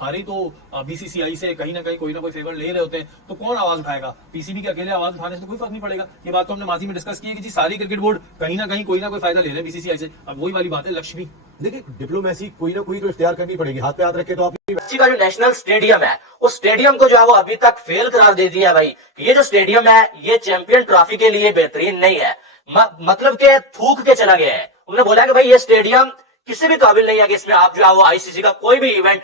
हारे तो बीसीसीआई से कहीं ना कहीं कोई ना कोई फेवर ले रहे होते हैं, तो कौन आवाज उठाएगा? पीसीबी के अकेले आवाज उठाने से तो कोई फर्क नहीं पड़ेगा। ये बात तो हमने माजी में डिस्कस की है कि जी सारी क्रिकेट बोर्ड कहीं ना कहीं कोई ना कोई फायदा ले रहे हैं बीसीसीआई से। अब वही वाली बात है, लक्ष्य भी देखिए, डिप्लोमेसी कोई ना कोई तो इख्तियार करनी पड़ेगी। हाथ पे हाथ रख के तो आप कराची का जो नेशनल स्टेडियम है, उस स्टेडियम को जो है वो अभी तक फेल करार दे दिया है भाई। ये जो स्टेडियम है ये चैंपियन ट्रॉफी के लिए बेहतरीन नहीं है, मतलब के थूक के चला गया है। उन्होंने बोला कि भाई ये स्टेडियम किसी भी काबिल नहीं है कि इसमें आप जो है वो आईसीसी का कोई भी इवेंट।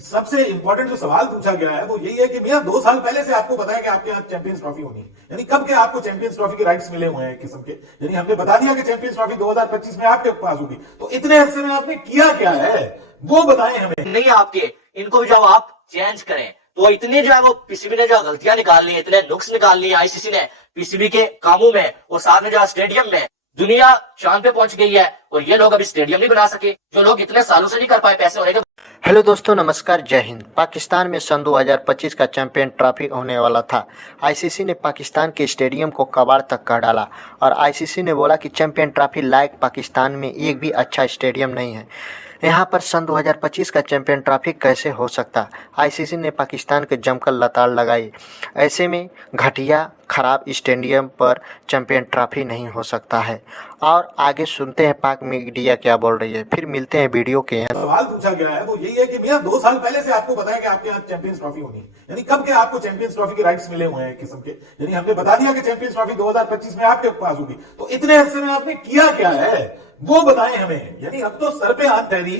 सबसे इंपॉर्टेंट जो सवाल पूछा गया है वो यही है कि भैया 2 साल पहले से आपको पता है कि आपके यहाँ चैंपियंस ट्रॉफी होनी है, यानी कब के आपको चैंपियंस ट्रॉफी के राइट्स मिले हुए हैं एक किस्म के, यानी हमने बता दिया कि चैंपियंस ट्रॉफी 2025 में आपके पास होगी। तो इतने अरसे में आपने किया क्या है वो बताएं हमें। नहीं आपके, इनको जो आप चेंज करें। तो इतने जो है वो पीसीबी ने जो गलतियां निकाल ली, इतने नुक्स निकाल लिए आईसीसी ने पीसीबी के कामों में, और साथ में जो स्टेडियम में दुनिया चांद पे पहुंच गई है और ये लोग अभी स्टेडियम नहीं बना सके, जो लोग इतने सालों से नहीं कर पाए पैसे होने के। हेलो दोस्तों, नमस्कार, जय हिंद। पाकिस्तान में सन 2025 का चैंपियन ट्रॉफी होने वाला था। आईसीसी ने पाकिस्तान के स्टेडियम को कबाड़ तक कर डाला और आईसीसी ने बोला कि चैंपियन ट्रॉफी लायक पाकिस्तान में एक भी अच्छा स्टेडियम नहीं है। यहाँ पर सन 2025 का चैंपियन ट्रॉफी कैसे हो सकता? आईसीसी ने पाकिस्तान के जमकर लताड़ लगाई। ऐसे में घटिया खराब स्टेडियम पर चैंपियन ट्रॉफी नहीं हो सकता है। और आगे सुनते हैं पाक मीडिया क्या बोल रही है, फिर मिलते हैं वीडियो के अंदर। सवाल पूछा गया है वो यही है कि भैया 2 साल पहले से आपको पता है कि आपके यहाँ चैंपियंस ट्रॉफी होनी है, यानी कब के आपको चैंपियंस ट्रॉफी के राइट्स मिले हुए हैं एक किस्म के, यानी हमने बता दिया कि चैंपियंस ट्रॉफी 2025 में आपके पास होगी। तो इतने अरसे में आपने किया क्या है वो बताएं हमें। यानी अब तो सर पे हाथ ठहरी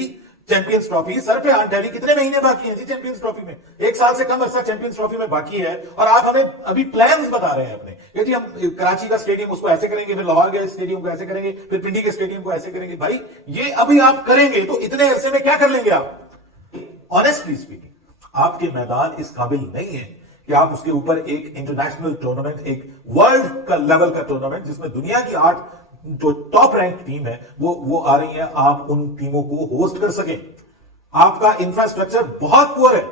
चैंपियंस ट्रॉफी, सर पे हाथ ठहरी। कितने महीने बाकी हैं जी चैंपियंस ट्रॉफी में? 1 साल से कम अरसा चैंपियंस ट्रॉफी में बाकी है और आप हमें अभी प्लान्स बता रहे हैं अपने कि जी हम कराची का स्टेडियम उसको ऐसे करेंगे, फिर लाहौर के स्टेडियम को ऐसे करेंगे, फिर पिंडी के स्टेडियम को ऐसे करेंगे। भाई ये अभी आप करेंगे तो इतने अरसे में क्या कर लेंगे आप? ऑनेस्टली स्पीकिंग, आपके मैदान इस काबिल नहीं है कि आप उसके ऊपर एक इंटरनेशनल टूर्नामेंट, एक वर्ल्ड का लेवल का टूर्नामेंट जिसमें दुनिया की 8 जो टॉप रैंक टीम है वो आ रही है, आप उन टीमों को होस्ट कर सकें। आपका इंफ्रास्ट्रक्चर बहुत पुअर है,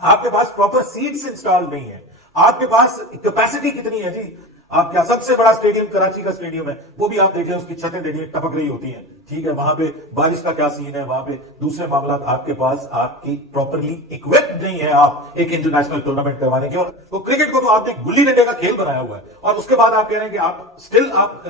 आपके पास प्रॉपर सीट्स इंस्टॉल नहीं है, आपके पास कैपेसिटी कितनी है जी? आपका सबसे बड़ा स्टेडियम कराची का स्टेडियम है, वो भी आप देखें उसकी छतें देखिए टपक रही होती हैं, ठीक है, वहां पे बारिश का क्या सीन है, वहां पे दूसरे मामला आपके पास आपकी प्रॉपरली इक्विप्ड नहीं है आप एक इंटरनेशनल टूर्नामेंट करवाने की। और तो क्रिकेट को तो आपने गुल्ली डंडे का खेल बनाया हुआ है और उसके बाद आप कह रहे हैं कि आप स्टिल आप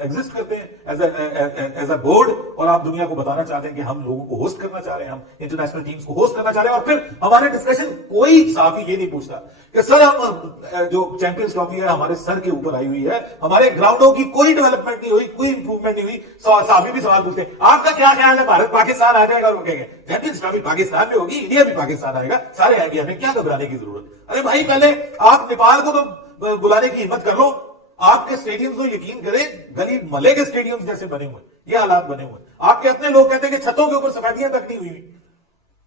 एग्जिस्ट करते हैं एज अ बोर्ड और आप दुनिया को बताना चाहते हैं कि हम लोगों को होस्ट करना चाह रहे हैं, हम इंटरनेशनल टीम्स को होस्ट करना चाह रहे हैं। और फिर हमारे डिस्कशन कोई साफी ये नहीं पूछता कि सर हम जो चैंपियंस ट्रॉफी है हमारे सर के ऊपर आई हुई है, हमारे ग्राउंडों की कोई डेवलपमेंट नहीं हुई, कोई इंप्रूवमेंट नहीं हुई। साफी भी सवाल पूछते हैं आपका क्या ख्याल है भारत पाकिस्तान आ जाएगा? रुकेंगे चैंपियंस ट्रॉफी पाकिस्तान में होगी, इंडिया भी पाकिस्तान आएगा, सारे आएंगे, हमें क्या घबराने की जरूरत? अरे भाई पहले आप नेपाल को तो बुलाने की हिम्मत कर लो। आपके स्टेडियम्स तो यकीन करें गली मले के स्टेडियम्स जैसे बने हुए, ये हालात बने हुए। आपके अपने लोग कहते हैं कि छतों के ऊपर सफेदियां तक नहीं हुई,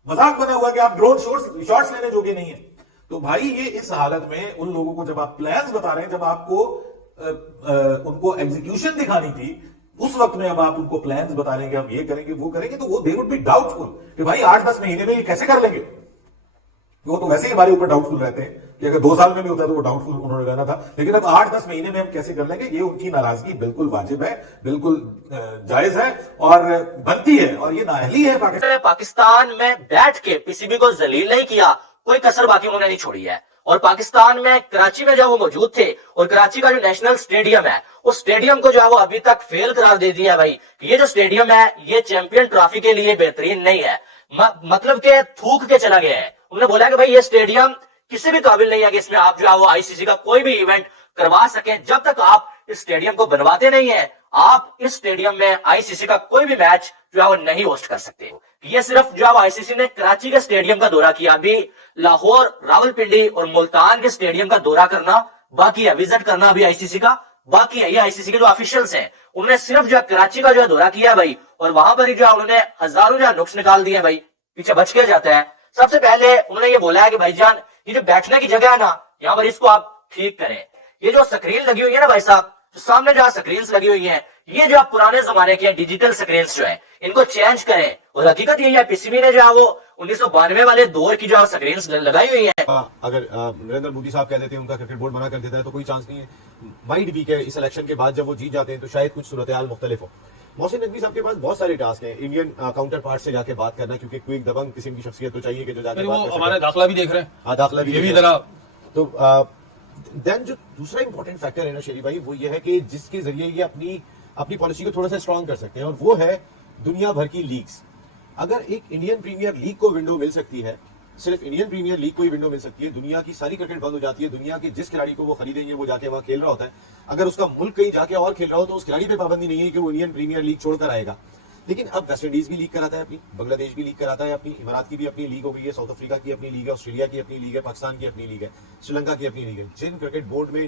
मजाक बना हुआ कि आप ड्रोन शॉट्स लेने जोगे नहीं है। तो भाई ये इस हालत में उन लोगों को जब आप प्लान्स बता रहे हैं, जब आपको उनको एग्जीक्यूशन दिखानी थी, उस वक्त में अब आप उनको प्लान्स बता रहे हैं कि हम ये करेंगे वो करेंगे, तो वो दे वुड बी डाउटफुल कि भाई 8-10 महीने में ये कैसे कर लेंगे। वो तो वैसे ही हमारे ऊपर डाउटफुल रहते हैं कि अगर 2 साल में भी होता तो वो डाउटफुल उन्होंने रहना था, लेकिन अब 8-10 महीने में हम कैसे कर लेंगे? ये उनकी नाराजगी बिल्कुल वाजिब है, बिल्कुल जायज है और बनती है, और ये नाअहली है। पाकिस्तान में बैठ के पीसीबी को जलील नहीं किया, कोई कसर बाकी उन्होंने नहीं छोड़ी है। और पाकिस्तान में कराची में जब वो मौजूद थे, और कराची का जो नेशनल स्टेडियम है उस स्टेडियम को जो है वो अभी तक फेल करार दे दिया है भाई। ये जो स्टेडियम है ये चैंपियन ट्रॉफी के लिए बेहतरीन नहीं है, मतलब के थूक के चला गया है। उन्होंने बोला कि भाई ये स्टेडियम किसी भी काबिल नहीं है कि इसमें आप जो है वो आईसीसी का कोई भी इवेंट करवा सके। जब तक आप इस स्टेडियम को बनवाते नहीं है, आप इस स्टेडियम में आईसीसी का कोई भी मैच जो है वो नहीं होस्ट कर सकते। ये सिर्फ जो है आईसीसी ने कराची के स्टेडियम का दौरा किया, अभी लाहौर, रावलपिंडी और मुल्तान के स्टेडियम का दौरा करना बाकी है, विजिट करना अभी आईसीसी का बाकी है। ये आईसीसी के जो ऑफिशियल्स हैं उन्होंने सिर्फ जो कराची का जो है दौरा किया भाई, और वहां पर ही जो उन्होंने हजारों जो नुक्स निकाल दिए भाई, पीछे बच के जाता है। सबसे पहले उन्होंने ये बोला है कि भाईजान ये जो बैठने की जगह है ना, यहाँ पर इसको आप ठीक करें। ये जो स्क्रीन लगी हुई है ना भाई साहब, जो सामने जो स्क्रीन लगी हुई है, ये जो पुराने जमाने की डिजिटल स्क्रीन जो है इनको चेंज करें। और हकीकत यही है पीसीबी ने जो है वो 1992 वाले दौर की जो स्क्रीन लगाई हुई है। अगर नरेंद्र मोदी साहब कह देते हैं, उनका क्रिकेट बोर्ड मना कर देता है, तो कोई चांस नहीं है। माइट भी के इस इलेक्शन के बाद जब वो जीत जाते हैं तो शायद कुछ सूरत हाल मुख्तलिफ हो, मोहसिन नकवी साहब के पास बहुत सारे टास्क हैं, इंडियन काउंटर पार्ट से जाके बात करना, क्योंकि कोई दबंग किस्म की शख्सियत तो चाहिए कि जो जाके फिर बात वो कर सके। हमारा दाखिला भी देख रहे हैं, हाँ, दाखिला भी ये भी देख रहे जरा हैं। तो देन जो दूसरा इंपॉर्टेंट फैक्टर है ना शेरी भाई, वो ये है कि जिसके जरिए ये अपनी पॉलिसी को थोड़ा सा स्ट्रांग कर सकते हैं, और वो है दुनिया भर की लीग्स। अगर एक इंडियन प्रीमियर लीग को विंडो मिल सकती है, सिर्फ इंडियन प्रीमियर लीग को ही विंडो मिल सकती है, दुनिया की सारी क्रिकेट बंद हो जाती है, दुनिया के जिस खिलाड़ी को वो खरीदेंगे वो जाके वहां खेल रहा होता है, अगर उसका मुल्क कहीं जाके और खेल रहा हो तो उस खिलाड़ी पे पाबंदी नहीं है कि वो इंडियन प्रीमियर लीग छोड़कर आएगा। लेकिन अब वेस्ट इंडीज भी लीग कराता है अपनी, बांग्लादेश भी लीग कराता है अपनी, इमारात की भी अपनी लीग हो गई है, साउथ अफ्रीका की अपनी लीग है, ऑस्ट्रेलिया की अपनी लीग है, पाकिस्तान की अपनी लीग है, श्रीलंका की अपनी लीग है। जिन क्रिकेट बोर्ड में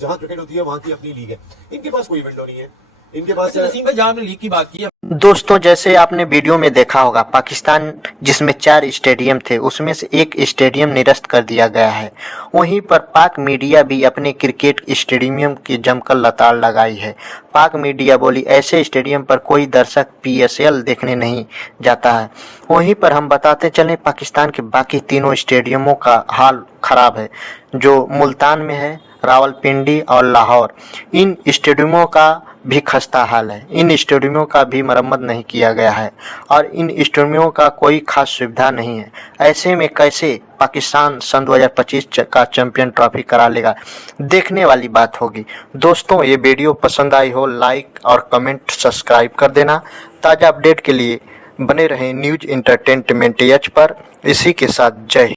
जहां क्रिकेट होती है वहां की अपनी लीग है। इनके पास कोई विंडो नहीं है, इनके पास अच्छा, नसीम भाई जहाँ आपने लीग की बात की है, दोस्तों जैसे आपने वीडियो में देखा होगा, पाकिस्तान जिसमें 4 स्टेडियम थे उसमें से एक स्टेडियम निरस्त कर दिया गया है। वहीं पर पाक मीडिया भी अपने क्रिकेट स्टेडियम की जमकर लताड़ लगाई है। पाक मीडिया बोली ऐसे स्टेडियम पर कोई दर्शक PSL देखने नहीं जाता है। वहीं पर हम बताते चलें, पाकिस्तान के बाकी तीनों स्टेडियमों का हाल खराब है, जो मुल्तान में है, रावलपिंडी और लाहौर। इन स्टेडियमों का भी खस्ता हाल है, इन स्टेडियमों का भी मरम्मत नहीं किया गया है और इन स्टेडियमों का कोई खास सुविधा नहीं है। ऐसे में कैसे पाकिस्तान सन 2025 का चैंपियन ट्रॉफी करा लेगा, देखने वाली बात होगी। दोस्तों ये वीडियो पसंद आई हो लाइक और कमेंट सब्सक्राइब कर देना। ताज़ा अपडेट के लिए बने रहें न्यूज एंटरटेनमेंट एच पर। इसी के साथ जय हिंद।